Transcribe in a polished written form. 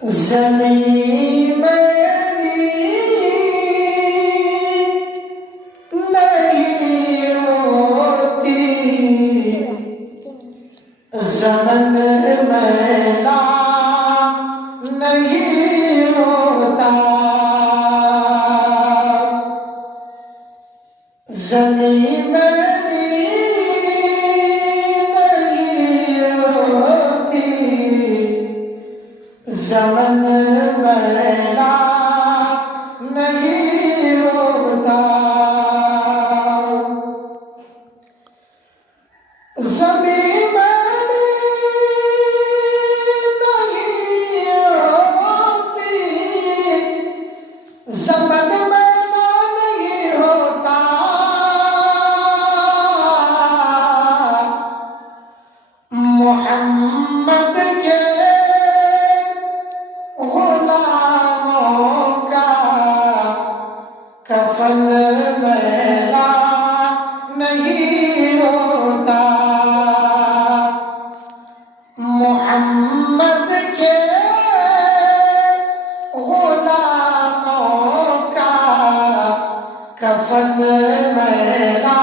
ज़मीं मेरी नहीं होती, ज़मन मैला नहीं होता। ज़मीं मेरी नहीं होती, ज़मन मैला नहीं होता। ज़मीं मेरी नहीं होती, ज़मन मैला नहीं होता। मोहम्मद के गुलामों का कफन मैला नहीं होता। मोहम्मद के गुलामों का कफन मैला